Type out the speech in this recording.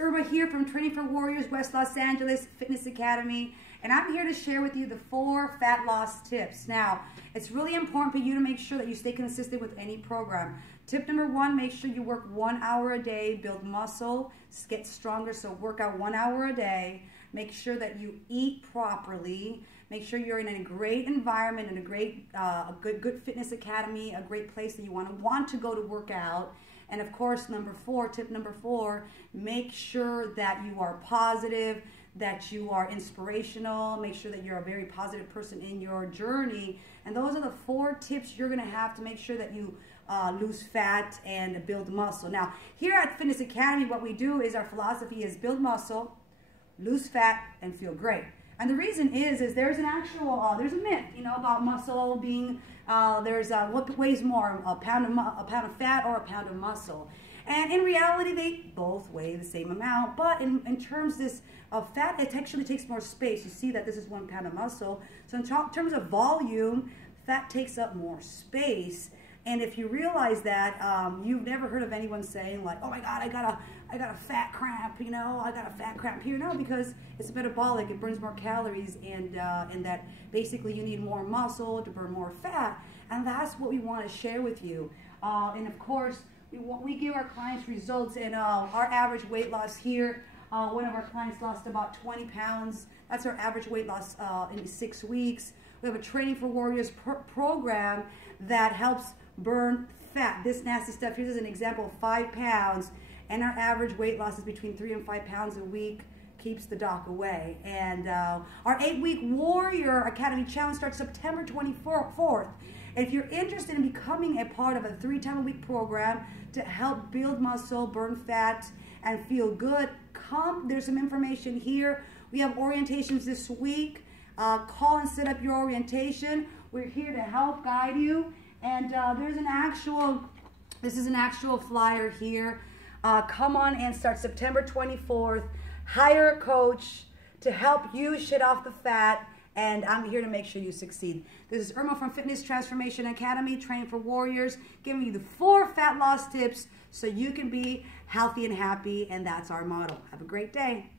Irma here from Training for Warriors, West Los Angeles Fitness Academy, and I'm here to share with you the 4 fat loss tips. Now, it's really important for you to make sure that you stay consistent with any program. Tip number 1, make sure you work 1 hour a day, build muscle, get stronger, so work out 1 hour a day. Make sure that you eat properly. Make sure you're in a great environment, in a great, good fitness academy, a great place that you want to go to work out. And of course, tip number 4, make sure that you are positive, that you are inspirational, make sure that you're a very positive person in your journey. And those are the 4 tips you're gonna have to make sure that you lose fat and build muscle. Now, here at Fitness Academy, what we do is our philosophy is build muscle, lose fat, and feel great. And the reason is there's an actual, there's a myth, about muscle being, what weighs more, a pound of fat or a pound of muscle. And in reality, they both weigh the same amount, but in terms of fat, it actually takes more space. You see that this is 1 pound of muscle. So in terms of volume, fat takes up more space. And if you realize that, you've never heard of anyone saying like, oh my God, I got a fat cramp, I got a fat cramp here. No, because it's metabolic, it burns more calories, and that basically you need more muscle to burn more fat. And that's what we want to share with you. And of course, we give our clients results, and our average weight loss here, one of our clients lost about 20 pounds. That's our average weight loss in 6 weeks. We have a Training for Warriors program that helps burn fat. This nasty stuff, here's an example of 5 pounds, and our average weight loss is between 3 and 5 pounds a week. Keeps the doc away. And our 8-week Warrior Academy Challenge starts September 24th. If you're interested in becoming a part of a 3-time-a-week program to help build muscle, burn fat, and feel good, come. There's some information here. We have orientations this week. Call and set up your orientation. We're here to help guide you. And this is an actual flyer here. Come on and start September 24th. Hire a coach to help you shed off the fat, and I'm here to make sure you succeed. This is Irma from Fitness Transformation Academy, Training for Warriors, giving you the 4 fat loss tips so you can be healthy and happy, and that's our motto. Have a great day.